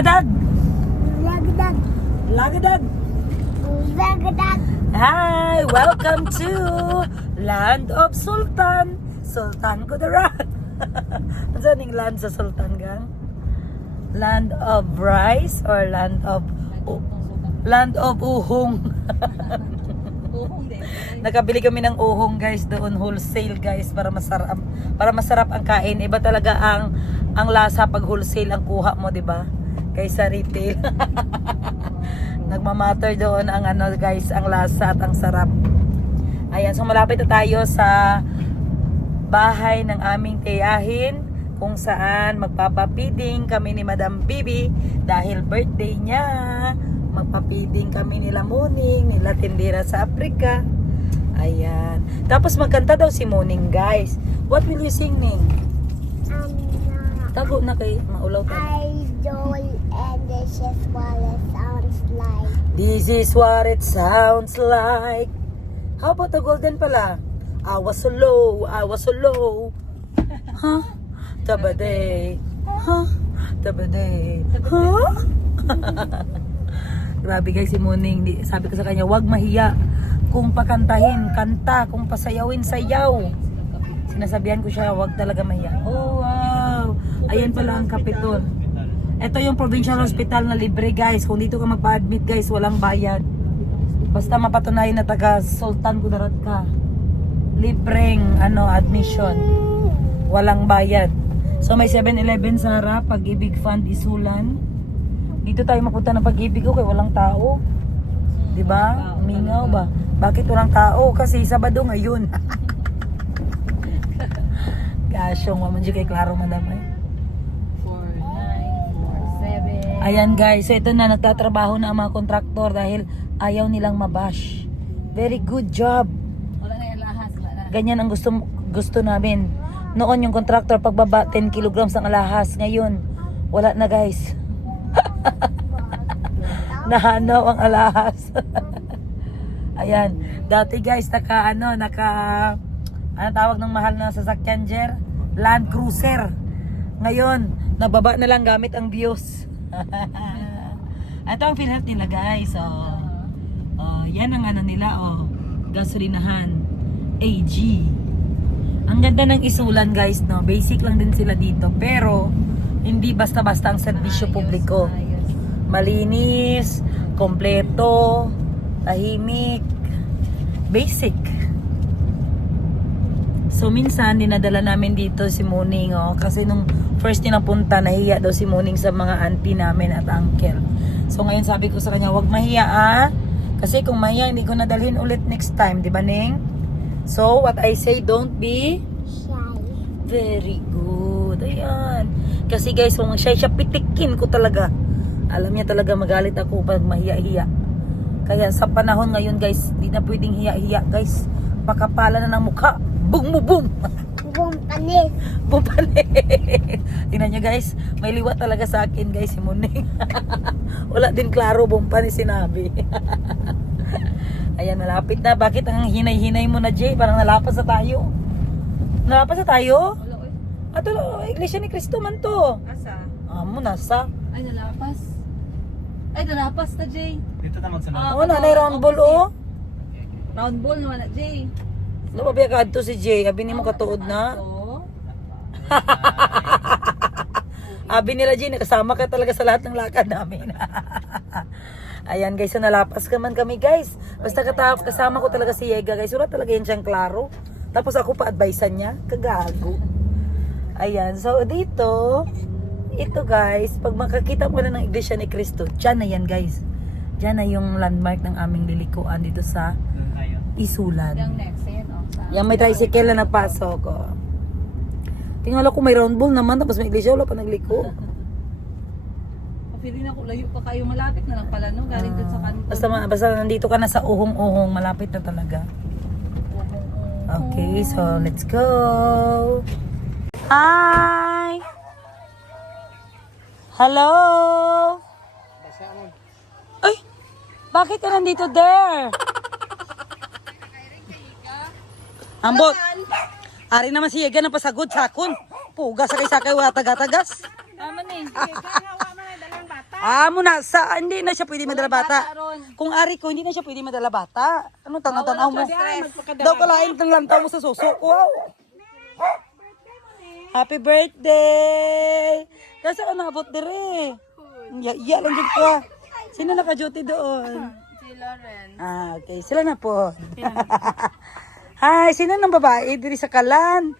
Lagadag! Lagdag. Lagadag! Lagdag. Hi! Welcome to Land of Sultan! Sultan Kudarat! Ano saan yung land sa Sultan gang? Land of rice or land of uhong? Uhong din. Nakabili kami ng uhong guys doon, wholesale guys, para masarap ang kain. Iba talaga ang lasa pag wholesale ang kuha mo, 'di ba? Kaysa retail. Nagmamatter doon ang ano guys, ang lasa at ang sarap. Ayan, so malapit na tayo sa bahay ng aming tiyahin kung saan magpapapiding kami ni Madam Bibi dahil birthday niya. Magpapiding kami nila Muning, nila Tindira sa Africa. Ayan. Tapos magkanta daw si Muning, guys. What will you sing, Ning? Tago na kay maulaw tayo. Idol, and this is what it sounds like. This is what it sounds like. How about the golden pala? I was so low, I was so low. Huh? Tabade. Huh? Tabade. Huh? Grabe guys si Muning. Sabi ko sa kanya, wag mahiya. Kung pakantahin, kanta. Kung pasayawin, sayaw. Sinasabihan ko siya, wag talaga mahiya. Oh wow. Ayan pala ang Kapitol. Ito yung provincial hospital na libre guys. Kung dito ka magpa-admit guys, walang bayad. Basta mapatunayan na taga Sultan Kudarat ka. Libreng admission. Walang bayad. So may 7-Eleven sa harap, Pag-ibig Fund Isulan. Dito tayo mapunta ng Pag-ibig okay, walang tao. 'Di ba? Mingaw ba? Bakit walang tao? Kasi Sabado ngayon. Gasyong waman kay klaro madam eh. 4, 9, 4, 7. Ayan guys, so ito na nagtatrabaho na ang mga kontraktor dahil ayaw nilang mabash. Very good job. Wala na yung lahas. Wala na. Ganyan ang gusto namin. Noon yung kontraktor pagbaba 10 kilograms ang alahas. Ngayon, wala na guys. Nahanaw ang alahas. Ayan. Dati guys, ano tawag ng mahal na sasakyan, Jer? Land Cruiser. Ngayon, nababa na lang gamit ang views. Ito ang PhilHealth nila guys. Yan ang nila. Gasolinahan. AG. Ang ganda ng Isulan guys, no? Basic lang din sila dito. Pero, hindi basta-basta ang serbisyo publiko. Malinis, kompleto, tahimik, basic. So minsan dinadala namin dito si Muning kasi nung first niya napunta nahiya daw si Muning sa mga auntie namin at uncle. So ngayon sabi ko sa kanya, wag mahiya kasi kung mahiya hindi ko nadalhin ulit next time, di ba Ning? So what I say, don't be Shy. very good. Ayan. Kasi guys, kung siya pitikin ko talaga. Alam niya talaga magalit ako pag mahiya-hiya. Kaya sa panahon ngayon guys, hindi na pwedeng hiya-hiya guys. Pakapala na ng mukha. Boom mo boom. Boom panis. Boom panis. Tingnan niyo guys, may liwat talaga sa akin guys si Muning. Wala din klaro boom panis sinabi. Ayan, malapit na. Bakit ang hinay-hinay mo na Jay? Parang nalapas na tayo. Nalapas na tayo? Wala oy. Ato, Iglesia ni Cristo man to. Asa? Amo, nasa. Ay, nalapas. Ay, nalapas na, Jay. Dito naman sa Oo, nanay round ball, oh. Round ball naman na, Jay. Lumabiya ka adto si Jay. Abi ni mo katuod na. Oo. Abi nila Jay, nakasama ka talaga sa lahat ng lakad namin. Ayan guys, so nalapas ka man kami guys. Basta kasama ko talaga si Yega guys. Wala talaga yan siyang klaro. Tapos ako pa advisean niya. Kagago. Ayan, so dito, ito guys, pag makakita mo na ng Iglesia ni Cristo, dyan na yan guys. Dyan na yung landmark ng aming lilikuan dito sa Isulan. Yung next, yan, Yan may tricycle na nagpasok. Tingala ko may round ball naman, tapos may iglesia, wala pa nagliko. Feeling ako, layo pa kayo, malapit na lang pala, no? Galing dun sa kanto. Basta nandito ka na sa uhong-uhong, malapit na talaga. Okay, so let's go. Hi! Hello! Ay! Bakit ka nandito there? Ambot! Ari naman si Yega na pasagod sa akon. Puga sakay-sakay wala taga-tagas. Tama ni. Muna sa hindi na siya pwede madala bata. Kung ari ko hindi na siya pwede madala bata. Ano tanaw mo? Daw kalain ng lantaw mo sa suso. Wow. Happy birthday. Kasi ako nakabot dire. Iya lang dyan ko. Sino naka-duty doon? Si Lauren. Okay. Sila na po. Hi, sino nang babae diri sa kalan?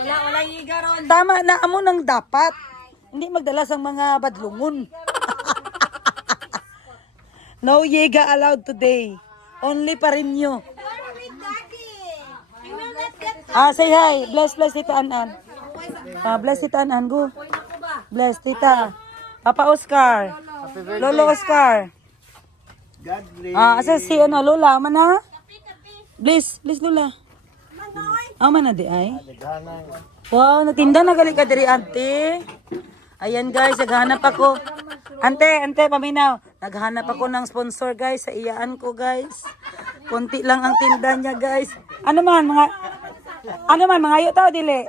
Wala yiga ron. Tama na amo nang dapat. Hindi magdala sang mga badlungon. No yiga allowed today. Only parinyo. Say hi. Bless Tita Anan. Bless Tita Anan, go. Bless Tita. Papa Oscar. Lolo Oscar. God bless. Asa si Lola, mana? Bless Lola. Mana di ay? Wow, natinda na gali ka diri, ante. Ayan guys, naghahanap ako. Ante, paminaw. Naghahanap ako ng sponsor guys, sa iyaan ko guys. Kunti lang ang tinda niya guys. Ano man, mga ayo tao, dili.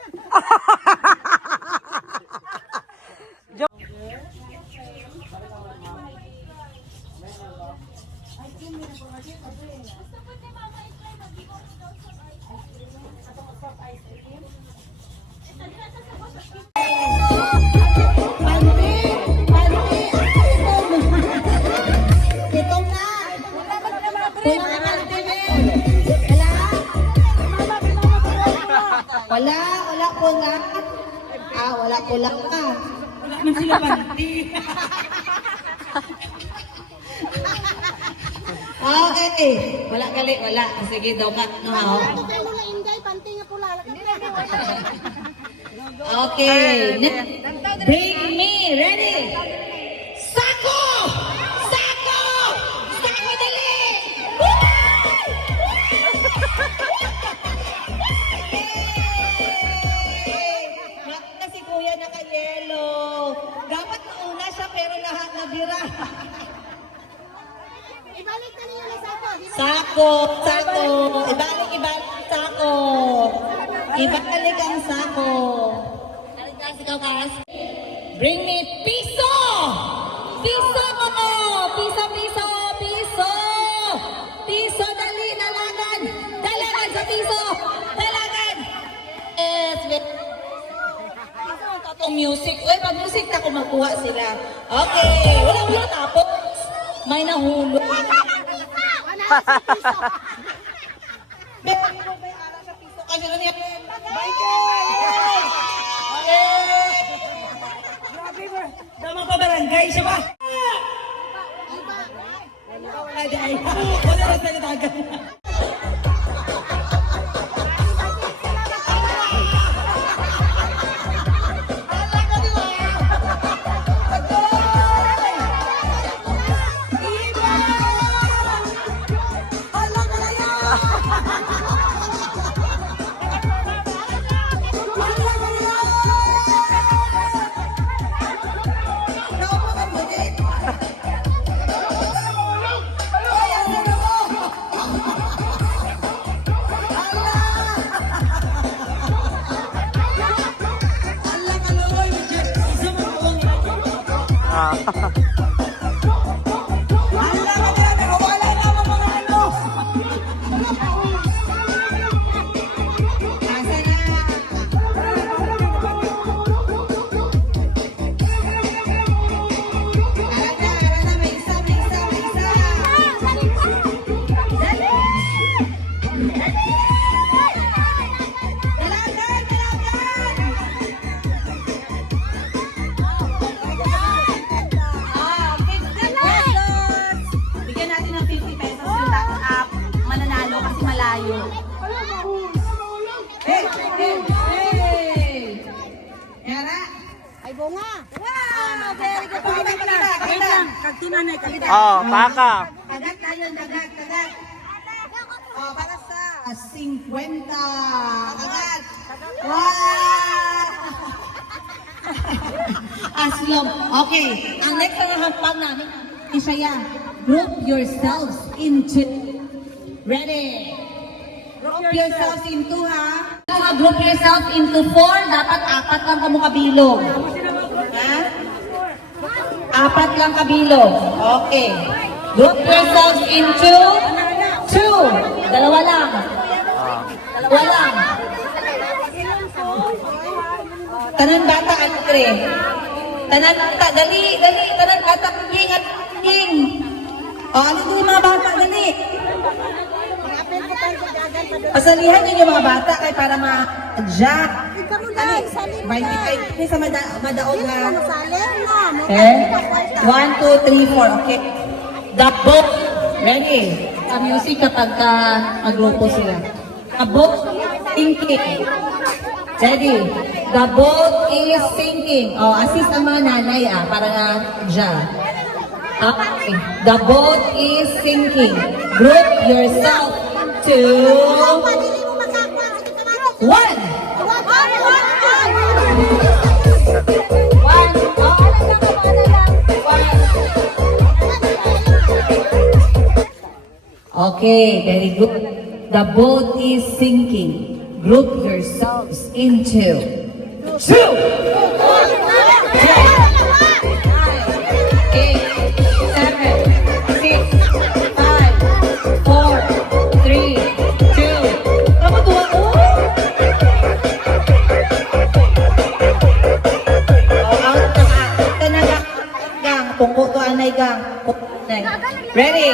Wala ko nga. Wala ko lang ka. Wala man sila panty. Okay. Wala gali, wala. Sige daw ka. No, ha? Okay. Bring me. Ready? Sako! Sako! Sako dali! Bakit si kuya naka-yellow? Dapat nauna siya pero nabira. Ibalik na niyo na sako. Sako! Ibalik sako. Ibalik ang sako. Kaligas, ikaw kas. Bring me piso! Piso! Piso, dali, dalagan! Dalagan sa piso! Dalagan! Yes, Tatong music. Uy, pag music na kung magkuha sila. Okay, wala tapos. May nahulog. Baby mo may ara sa piso kasi na niya. Grabe ba? Dama pa barangay siya ba? Wala di ay. Wala na sa dagat. Bigyan natin ng 50 pesos yung mananalo kasi malayo. Hey! Yara! Ay, bunga. Wow! Very good. Kagtinanay, Paka. Kagat na yun, kagat. Para sa 50. Kagat. Wow! Aslom. Okay. Ang next na hampag namin, Isaya, group yourselves into. Ready? Group yourselves into, ha? mag-group yourself into 4, dapat 4 lang kamo kabilog. Ha? 4 lang kabilog. Okay. Group yourselves into 2. Dalawa lang. Dalawa lang. Tanan bata at 3. Tanan bata, dali. Tanan bata, king at king. Ano din mga bata, dali. Pasalihan niyo yung mga bata kay para ma-jack. May hindi sa madaog na. Okay? 1, 2, 3, 4. Okay. The boat. Ready? Ang music kapag magrupo sila. The boat sinking. Ready? The boat is sinking. Oh, assist ang mga nanay para nga dyan. Okay. The boat is sinking. Group yourself to 1. 1. Okay, very good. The boat is sinking. Group yourselves into 2. 8, 7, 6, 5, 4, 3, 2. Kamu tuwa ko? Pungko to anay gang. Ready?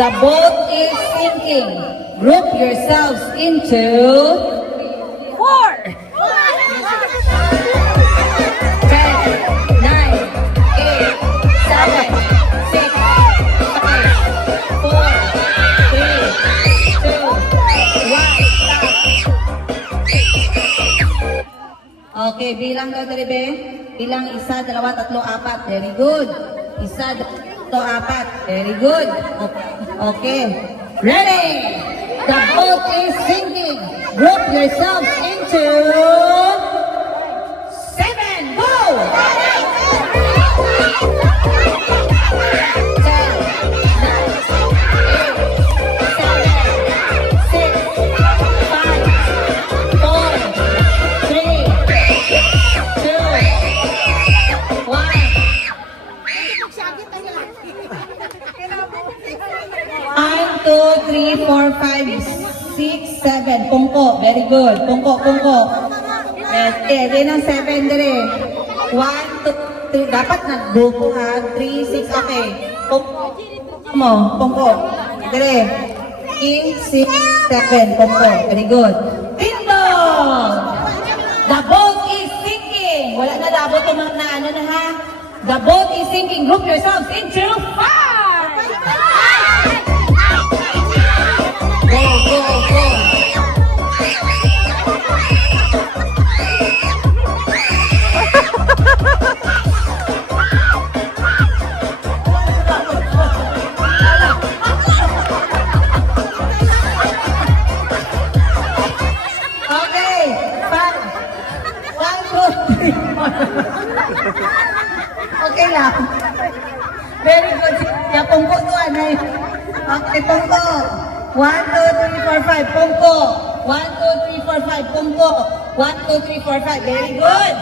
The boat is sinking. Group yourselves into 4. 10, 9, 8, 7, 6, 5, 4, 3, 2, 1. Okay, bilang daw dali be. Bilang 1, 2, 3, 4. Very good. 1, 2, 4. Very good. Okay. Ready? The boat is sinking. Group yourselves into 7. Go! 3, 4, 5, 6, 7. Pungko. Very good. Pungko. Din ang 7 dire. 1, 2, 3. Dapat nagbuko ha. 3, 6. Okay. Pungko mo. Pungko. Dire. 3, 6, 7. Pungko. Very good. Tindog! The boat is sinking. Wala na labot yung mga ano na ha. The boat is sinking. Group yourselves into 5. Go. Okay, 5. 1, 2, 3, 4. Okay lang. Very good. Ya pungko to anay. Okay, pungko. 1, 2, 3, 4, 5. Pungko. 1, 2, 3, 4, 5. Pungko. 1, 2, 3, 4, 5. Very good.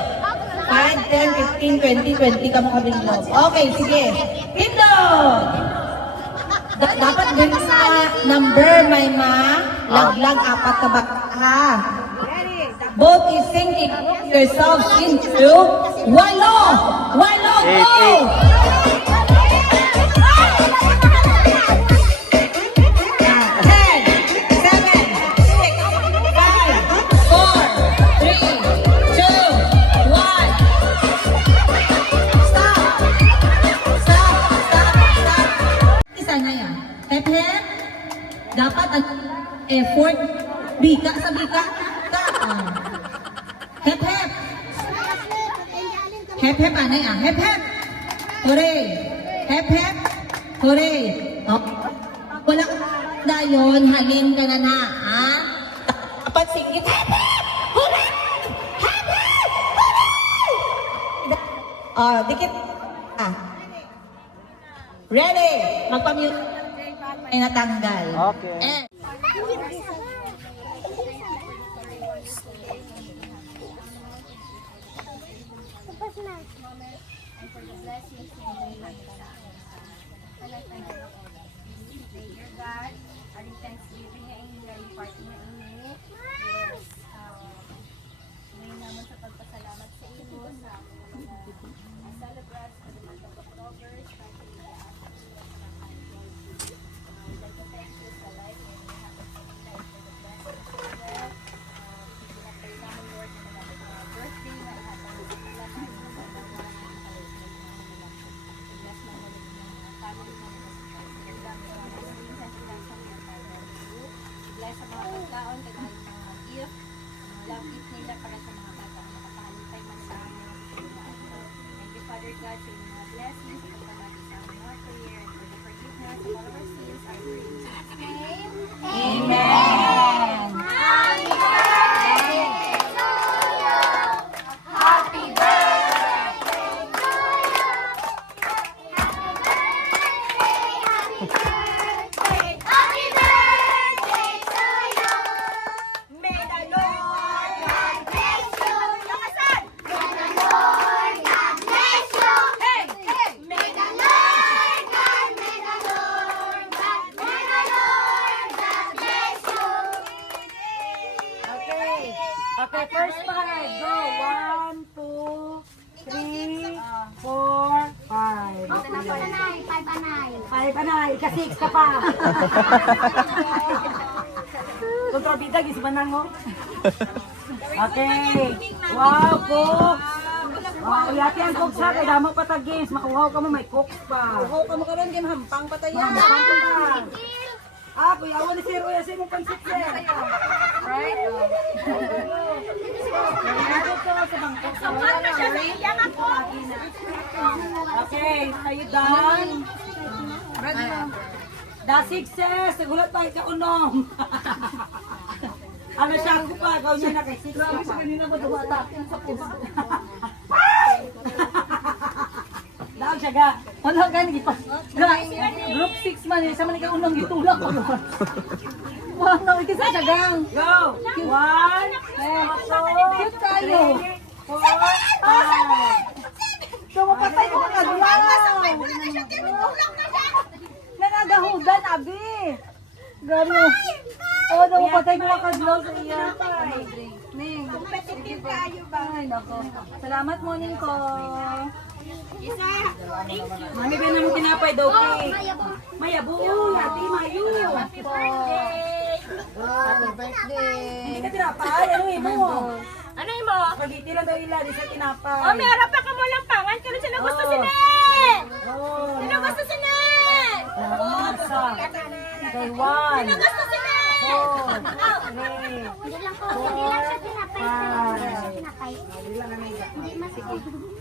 5, 10, 15, 20 ka mo kabilog. Okay, sige. Tindog! Dapat din sa number may laglag 4 ka baka. Ha? Boat is sinking yourselves into 8. 8. Go! 10, 9, 8, 7, 6, 5, 4, 3, 2, 1. Isa na yan. Hep-hep. Dapat ang effort. Bika sa bika. Hep-hep. Hep-hep anay Hep-hep. Hooray. Hep-hep. Hooray. Oh. Wala na yun. Halin ka na ha? Dapat singgit. Hep-hep. Hooray. Hep-hep. Hooray. Dikit. Ready. Magpamute. Ay natanggal. Okay. And this moment and for the blessings na inilagay sa akin. Sa life and life of us. Dear God, aring thanksgiving nga inyo, yung party nga inyo. Yes. Ngayon naman sa pagpasalamat sa inyo sa celebrate sa the month of October, starting the I'd like to thank you sa life and we have to thank you for the blessings as well. Pinapay namin Lord na birthday na ihatang sa sila tayo sa mga bless naman ulit ng mga family namin bless sa mga pagkaon, kagaling sa mga gift, mga love gift nila para sa mga bata na makapalipay man sa amin. Thank you, Father God, sa inyong mga blessings, sa pagpapagi sa aming mga prayer, and for the forgiveness of all of our sins, I pray in Jesus' name. Amen. Okay, first part. Go. 1, 2, 3, 4, 5. Five anay. Ika-6 ka pa. Kontrabida, gisbanan mo. Okay. Wow, Cook. Wow, yati ang Cook sa kay damo pa ta games. Makuhaw ka mo, may Cook pa. Ako ka mo karon game hampang patayan. Mampang pa. Ah, kuya, awan ni Sir Uya, sino pang sipse? Right? Okay, tayo done. The success, nagulat pa ka unom. Ano siya ko pa, gawin niya na kay six. Grabe sa kanina ba dumata sa puso. Daan siya ga. Wala gani gipa. Group 6 man sa man ikaw unang gitulak ko. Wow, na ikisa sa gang. Go! 1, 2, 3, 4, 5. So mapatay ko ka duwa. Nangagahugan abi. Gano. Oh, na mapatay ko ka duwa sa iya. Ning. Competitive kayo ba? Ay nako. Salamat mo ning ko. Mami ba naman tinapay daw kay? Mayabu, ati mayu. Happy birthday. Hindi ka tinapay, ano mo? Ano mo? Spaghetti lang daw ila, di sa tinapay. Oh, may harap pa ka mo lang pangan. Kano sino gusto sila? Oh, Sino gusto sila? Isa. Day 1. Sino gusto sila? 4, 3, 4, 5.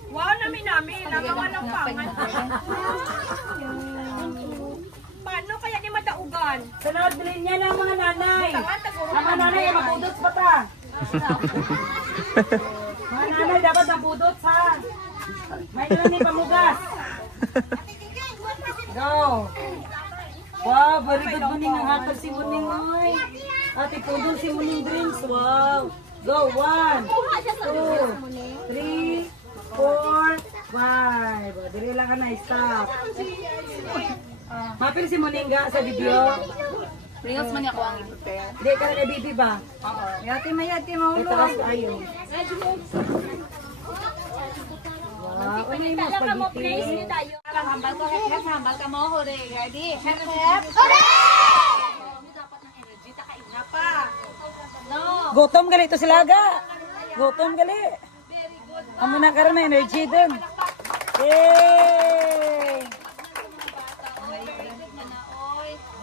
Wow, namin. Nagawa ng pangan. Paano kaya ni madaugan? Sunod din niya ng mga nanay. Ang mga nanay, mabudot pa ta. Mga nanay, dapat nabudots ha. May nalang ni pamugas. Go. Wow, very good Muning ang hatag si Muning. Oy. Ate, pundol si Muning drinks. Wow. Go, 1, 2, 3, 4, 5. Dili lang ka na, stop. Mapil si Muning ga sa video. Pringles man ako ang i-prepare. Hindi ka na bibi ba? Oo. Yati mayati Ito maulo. lang tayo. Wow, ano yung mga spaghetti? tayo. Hambal ko, hambal ka mo, hore. Ready? Hep. Dapat ng energy, takain na pa. No. Gutom gali ito sila ga. Gutom gali. Amo na karon may energy dun. Yay!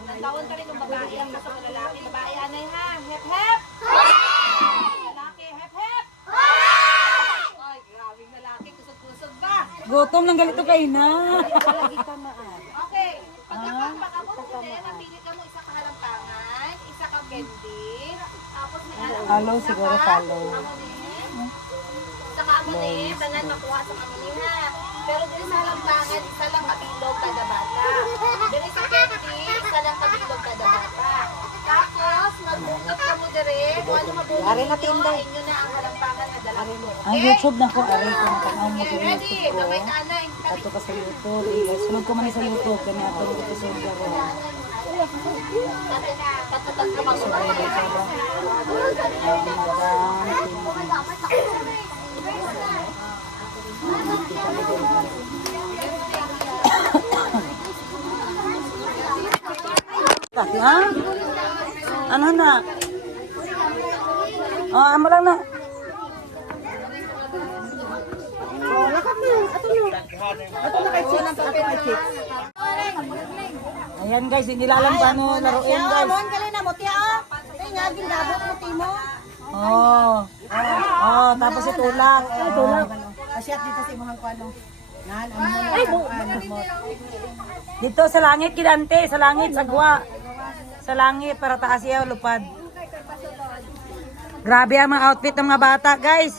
Nagtawon ka rin ng babae ang gusto mo lalaki. Babae, anay ha? Hep, hep! Lalaki, hep, hep! Ay, grabing lalaki. Kusog-kusog ba? Gutom lang gali ito kayo na. Okay. Pagkakabot mo din, napili ka mo isa ka halampangan, isa ka candy, tapos may Follow siguro follow. Sa kaamunin, tanan makuha sa kaamunin ha. Pero dito sa halampangan, isa lang kabilog kada bata. Dito sa candy, isa lang kabilog kada bata. Tapos, magbukat ka mo dire, kung ano mabuhay ninyo, inyo na ang halampangan na Ang YouTube na ko, aray ko, nakakaon mo sa YouTube ko. Ato ka sa YouTube. Sunod ko man sa YouTube, kami ato dito sa YouTube ko. Ha? Ano na? Oh, amo lang na. Ayan guys, hindi alam paano laruin guys. Oh. Oh, tapos itulak. Itulak. Asyat dito sa imong kwano. Nan, Dito sa langit kidante, sa langit sagwa. Sa langit para taas siya lupad. Grabe ang mga outfit ng mga bata, guys.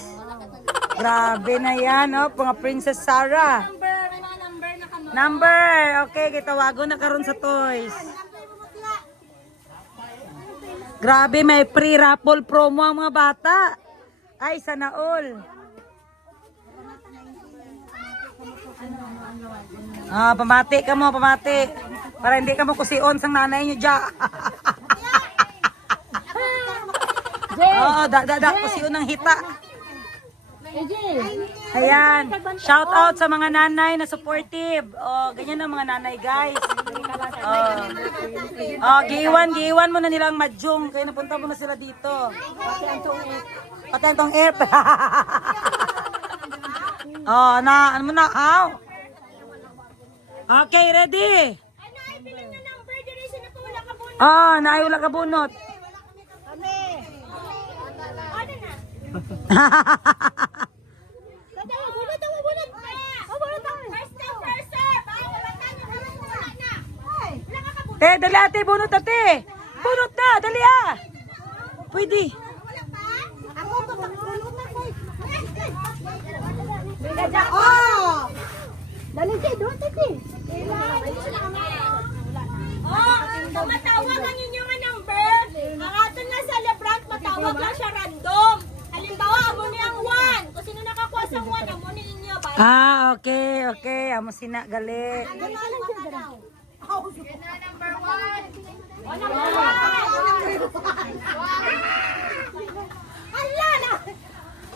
Grabe na yan, oh, mga Princess Sarah. Number. Okay, kitawago na karon sa toys. Grabe, may free raffle promo ang mga bata. Ay, sana all. Ah, pamati ka mo, pamati. Para hindi ka mo kusion sang nanay niyo dya. Oo, kusion ng hita. Ayan, shout out sa mga nanay na supportive. Oh, ganyan ang mga nanay, guys. Oh, giiwan mo na nilang madyong. Kaya napunta mo na sila dito. Pati ang tong air. Oh, ano mo na, how? Okay, ready? Oh, naayula ka bunot. Dali ate, bunot ate. Bunot na, dali ah. Pwede. Oh! Dali tayo, doon tayo. Oh, matawag ang inyong number. Ang aton na celebrant, matawag lang siya random. Halimbawa, amo niyang 1. Kung sino nakakuha sa 1, amo ni inyo. Ah, okay, okay. Amo sina gali. Number 1. Number 1. Ala na!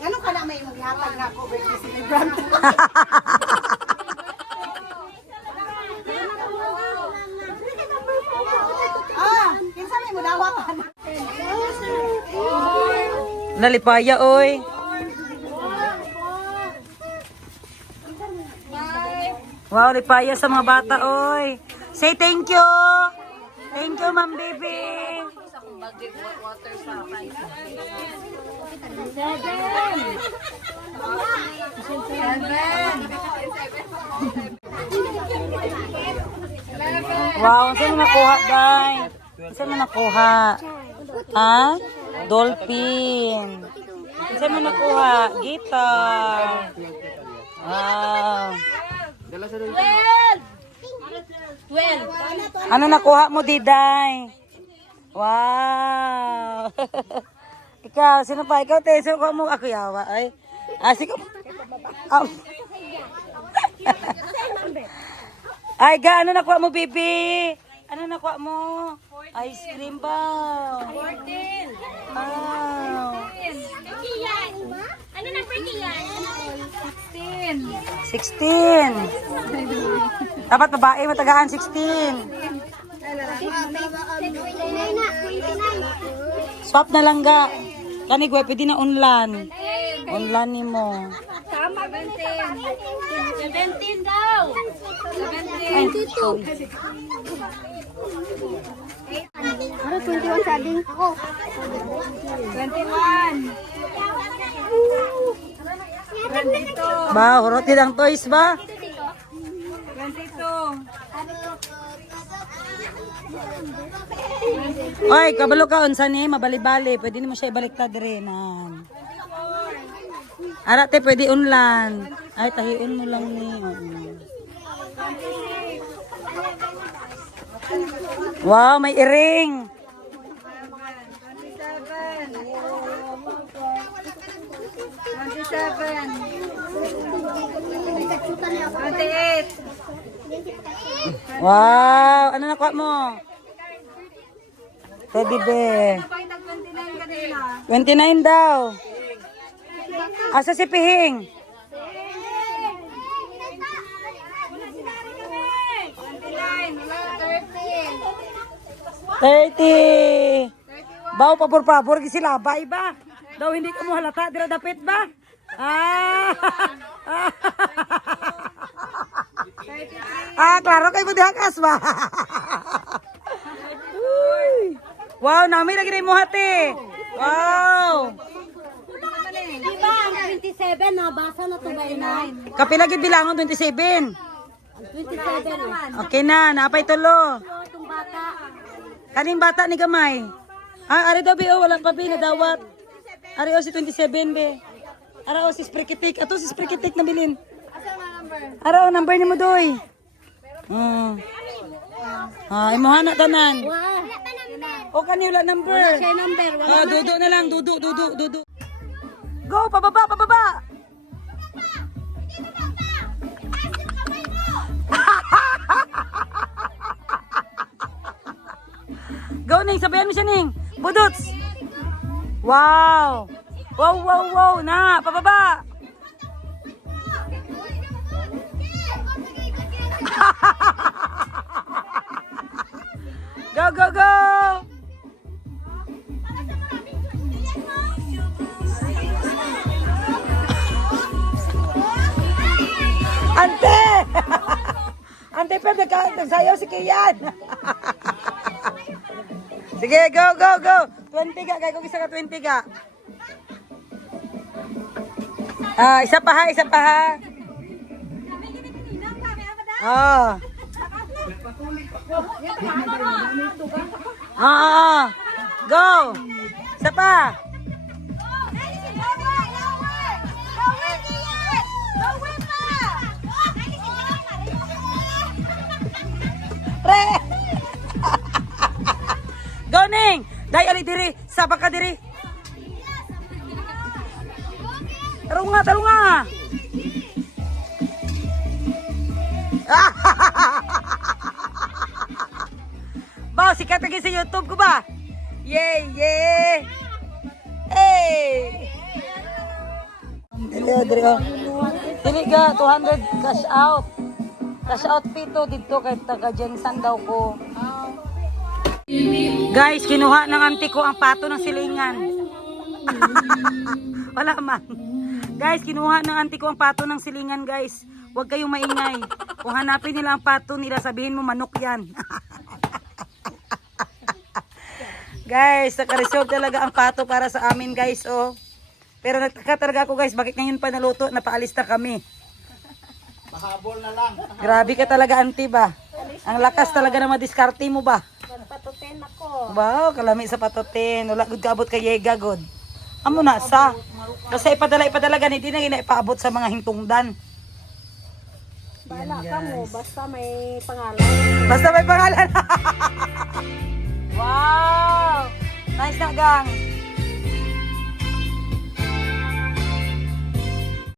Ano ka na may maghatag na ako birthday celebrant? Kinsa may mudawa pa na? Nalipaya, oy. Wow, lipaya sa mga bata, oy. Say thank you. Thank you, ma'am baby. Wow, saan mo nakuha, day? Saan mo nakuha? Ha? Dolphin. Saan mo nakuha? Guitar. Wow. 12. Ano nakuha mo, Diday? Wow. Ikaw, sino pa? Ikaw, te. Sino mo? Ako yawa. Ay. Sige. Ay, ga, ano nakuha mo, baby? Ano nakuha mo? Ice cream ba? 14. Wow. Yan. Ano number yan? 16. Dapat babae matagaan 16. Swap na lang ga. Kani gwe pwede na unlan. Unlan ni mo. Tama, 17 daw. 22. Ano, 21 sabi ko. 21. Ba, hurot ang toys ba? 22. Oy, kabalo ka unsa ni mabali-bali, pwede nimo siya ibaliktad rin. Ara te pwede unlan. Ay tahiin mo lang ni. Wow, may iring. 27. 28. 28. Wow! Ano nakuha mo? Teddy bear. Kapag nag-29 kanina. 29 daw. Asa si Pihing? 30. Baw, pabor-pabor, sila ba iba? Daw hindi ka mo halata, dira dapit ba? Ah! Klaro kay mo dihakas ba? Uy. Wow, nami lagi na mo hati. Wow! Diba, ang 27, nabasa na to ba yun? Kapila gid bilangon 27. 27 Okay na, napay tulo. itong bata. Kaning bata ni gamay. Ah, ari daw be, oh, wala pa be, nadawat. Ari o si 27 be. Ara o si Sprikitik. Ato si Sprikitik na bilin. Ara o number ni mo doy. Ah, imuha na tanan. O kanila number. Siya number, Ah, dudu na lang, dudu. Go, pababa, pababa. Go, Ning, sabayan mo siya, Ning. Budots. Wow. Wow. Na, pababa. Go. Ante! Ante, pero nagsayaw si Kian. Sige, go. 20 ka, kaya kung isa ka 20 ka. Ah, isa pa ha. Oh. Go. Isa pa. Re. Go, Ning. Dai ali diri, sapa ka diri. Tarong nga. Ba, sikat lagi sa YouTube ko ba? Yay! Hey! Dili ka, 200 cash out. Cash out pito dito kay taga Jensan daw ko. Guys, kinuha ng auntie ko ang pato ng silingan. Wala man. Guys, kinuha ng auntie ko ang pato ng silingan, guys. Huwag kayong maingay. Kung hanapin nila ang pato nila, sabihin mo manok yan. Guys, naka-reserve talaga ang pato para sa amin, guys, oh. Pero nagtaka talaga ako, guys, bakit ngayon pa naluto? Napaalis na kami. Mahabol na lang. Grabe ka talaga, auntie ba? Ang lakas talaga na madiskarte mo ba? Patutin ako. Wow, kalami sa patotin. Wala gud kaabot kay Yega god. Amo na sa. Kasi ipadala ganito na ginaipaabot sa mga hintungdan. Bala ka mo, basta may pangalan. Basta may pangalan. Wow! Nice na gang.